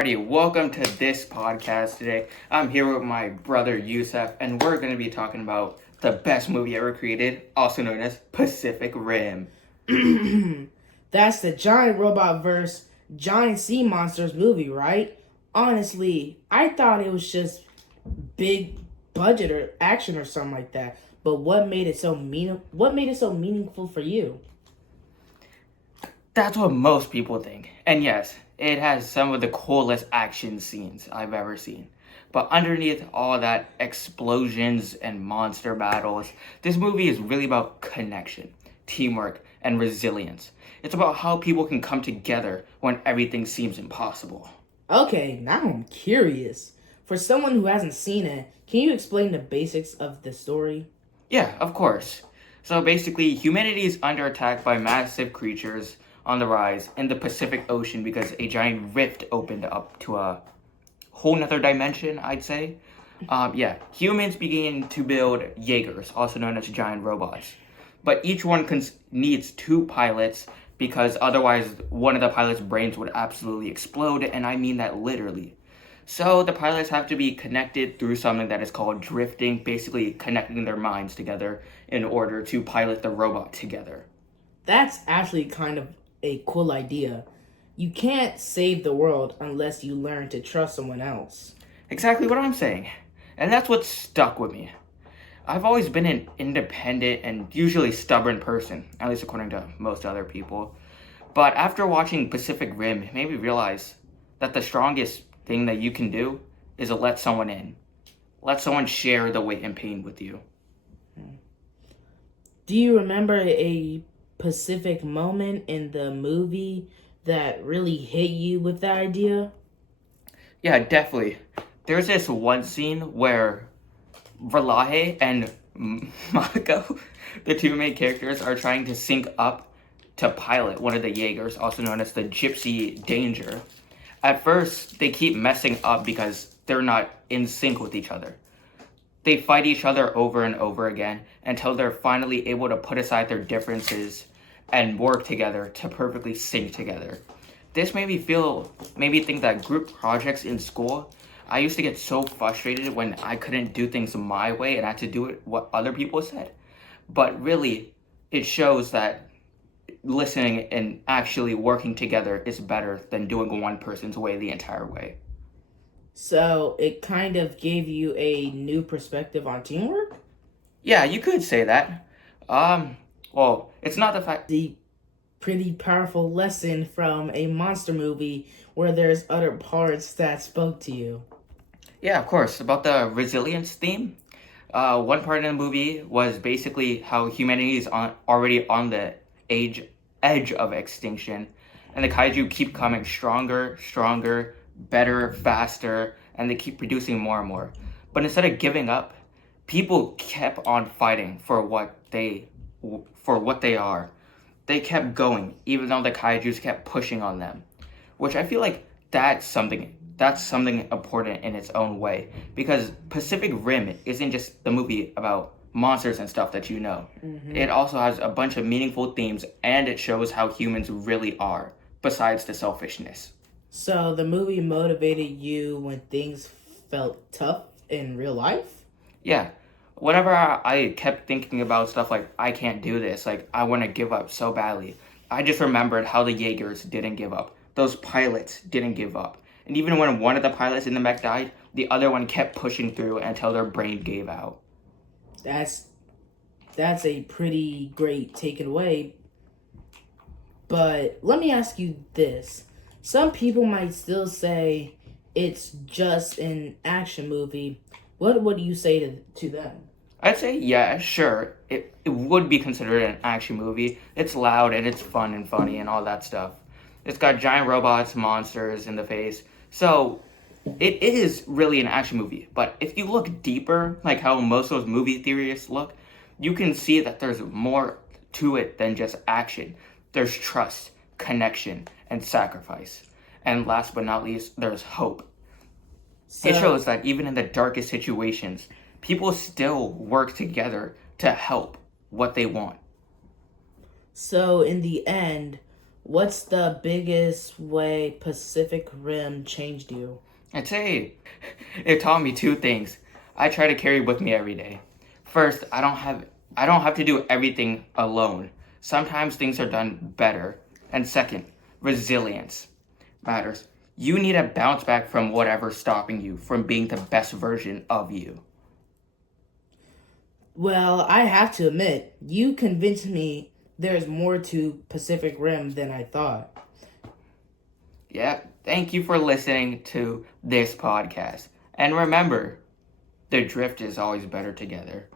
Alrighty, welcome to this podcast today. I'm here with my brother Yusef, and we're going to be talking about the best movie ever created, also known as Pacific Rim. That's the giant robot versus giant sea monsters movie, right? Honestly, I thought it was just big budget or action or something like that. But what made it so meaningful for you? That's what most people think. And yes, it has some of the coolest action scenes I've ever seen. But underneath all that explosions and monster battles, this movie is really about connection, teamwork, and resilience. It's about how people can come together when everything seems impossible. Okay, now I'm curious. For someone who hasn't seen it, can you explain the basics of the story? Yeah, of course. So basically, humanity is under attack by massive creatures on the rise in the Pacific Ocean because a giant rift opened up to a whole nother dimension, I'd say. Humans began to build Jaegers, also known as giant robots. But each one needs two pilots because otherwise one of the pilots' brains would absolutely explode, and I mean that literally. So the pilots have to be connected through something that is called drifting, basically connecting their minds together in order to pilot the robot together. That's actually kind of a cool idea. You can't save the world unless you learn to trust someone else. Exactly what I'm saying. And that's what stuck with me. I've always been an independent and usually stubborn person, at least according to most other people. But after watching Pacific Rim, it made me realize that the strongest thing that you can do is to let someone in. Let someone share the weight and pain with you. Do you remember a specific moment in the movie that really hit you with that idea? Yeah, definitely. There's this one scene where Verlahe and Mako, the two main characters, are trying to sync up to pilot one of the Jaegers, also known as the Gypsy Danger. At first, they keep messing up because they're not in sync with each other. They fight each other over and over again until they're finally able to put aside their differences and work together to perfectly sync together. This made me think that group projects in school, I used to get so frustrated when I couldn't do things my way and I had to do it what other people said. But really, it shows that listening and actually working together is better than doing one person's way the entire way. So it kind of gave you a new perspective on teamwork? Yeah, you could say that. It's not the fact. The pretty powerful lesson from a monster movie where there's other parts that spoke to you. Yeah, of course. About the resilience theme, one part in the movie was basically how humanity is already on the edge of extinction, and the kaiju keep coming stronger, better, faster, and they keep producing more and more. But instead of giving up, people kept on fighting for what they are. They kept going, even though the kaijus kept pushing on them, which I feel like that's something important in its own way, because Pacific Rim isn't just the movie about monsters and stuff that you know. It also has a bunch of meaningful themes, and it shows how humans really are, besides the selfishness. So the movie motivated you when things felt tough in real life? Yeah, whenever I kept thinking about stuff like, I can't do this, like, I want to give up so badly, I just remembered how the Jaegers didn't give up. Those pilots didn't give up. And even when one of the pilots in the mech died, the other one kept pushing through until their brain gave out. That's a pretty great takeaway. But let me ask you this. Some people might still say it's just an action movie. What would you say to them? I'd say, yeah, sure. It would be considered an action movie. It's loud and it's fun and funny and all that stuff. It's got giant robots, monsters in the face. So it is really an action movie. But if you look deeper, like how most of those movie theorists look, you can see that there's more to it than just action. There's trust, connection, and sacrifice. And last but not least, there's hope. It shows that even in the darkest situations, people still work together to help what they want. So in the end, What's the biggest way Pacific Rim changed you? I'd say it taught me two things. I try to carry with me every day. First, I don't have to do everything alone. Sometimes things are done better. And second, resilience matters. You need to bounce back from whatever's stopping you from being the best version of you. Well, I have to admit, you convinced me there's more to Pacific Rim than I thought. Yeah, thank you for listening to this podcast. And remember, the drift is always better together.